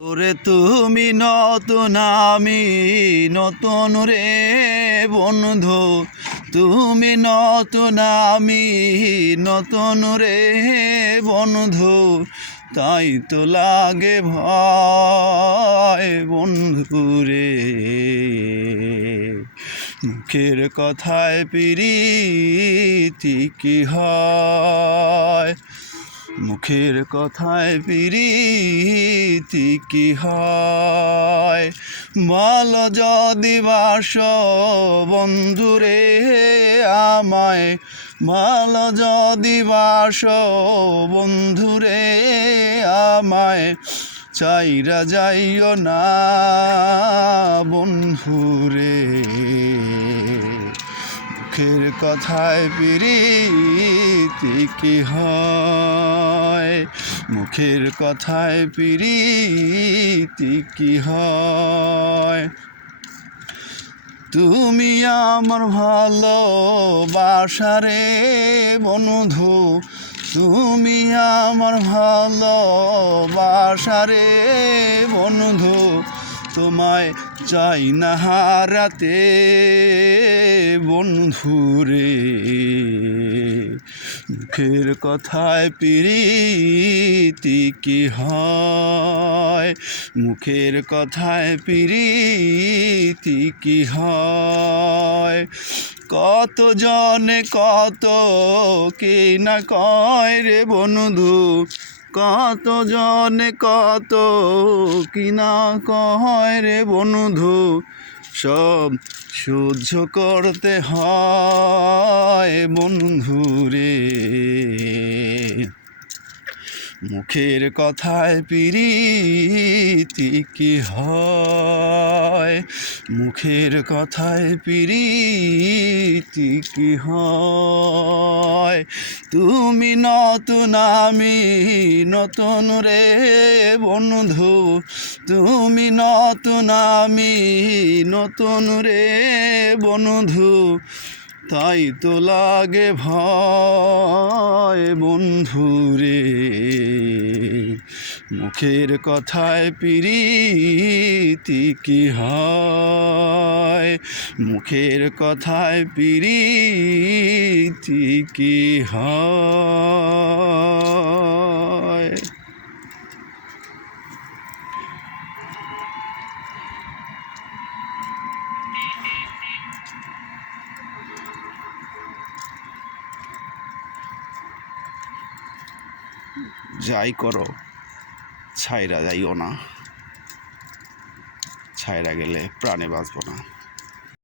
ওরে তুমি নতুন আমি নতুন রে বন্ধু, তুমি নতুন আমি নতুন রে বন্ধু, তাই তো লাগে ভয় বন্ধু রে। মুখের কথায় প্রীতি কি হয়, মুখের কথায় প্রীতি কি হয়, বল যদি বাস বন্ধুরে আমায়, বল যদি বাস বন্ধুরে আমায়, চাইরা যাইও না বন্ধুরে। মুখের কথায় প্রীতি কি হয়, মুখের কথায় প্রীতি কি হয়। তুমি আমার ভালোবাসারে বন্ধু, তুমি আমার ভালোবাসারে বন্ধু, তোমায় চাই না হারাতে বন্ধুরে। মুখের কথায় প্রীতি কি হয়, মুখের কথায় প্রীতি কি হয়। কত জনে কত কি না কয় রে বন্ধু, কত জনে কত কি না কয় রে বন্ধু, সব সহ্য করতে হয় বন্ধুরে। মুখের কথায় প্রীতি কি হয়, মুখের কথায় প্রীতি কি হয়। তুমি নতুন আমি নতুন রে বন্ধু, তুমি নতুন আমি নতুন রে বন্ধু, তাই তো লাগে ভয় বন্ধুরে। মুখের কথায় প্রীতি কি হয়, মুখের কথায় প্রীতি কি হয়। যাই করো ছাইরা যাইও না, ছাইরা গেলে প্রাণে বাঁচব না।